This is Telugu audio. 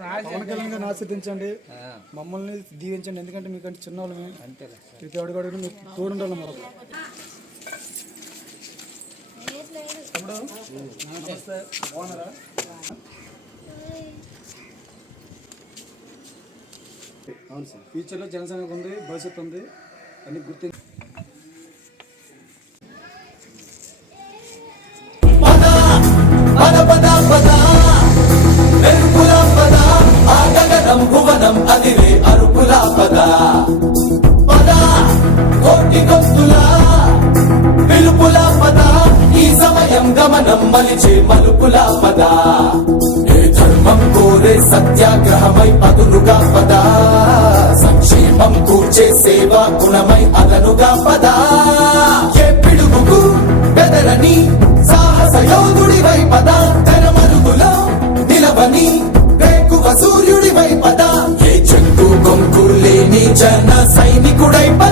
పవన్ కళ్యాణ్ గారిని ఆశీర్దించండి, మమ్మల్ని దీవించండి. ఎందుకంటే మీకంటే చిన్న వాళ్ళమే, ప్రతి అడుగు అడుగు మీకు తోడుండాలి. మాకు నమస్తే, బాగున్నారా? అవును సార్, ఫ్యూచర్లో జనసేన ఉంది, భవిష్యత్తు ఉంది, అన్ని గుర్తు. భువనం అదిరే అరుపులా పద పద, కోటి గొంతులా పిలుపులా పద, ఈ సమయం గమనం మలిచే మలుపులా పద. ఏ ధర్మం కోరే సత్యాగ్రహమై పదులుగా పద, సంక్షేమం కూర్చే సేవా గుణమై అదనుగా పద. ఏ పిడుగుకు బెదరని సాహస యోధుడివై పద, తెరమరుగులో నిలవని సూర్యుడివై పద. ఏ చెంగు కొంకు లేని జన సైనికుడై పద.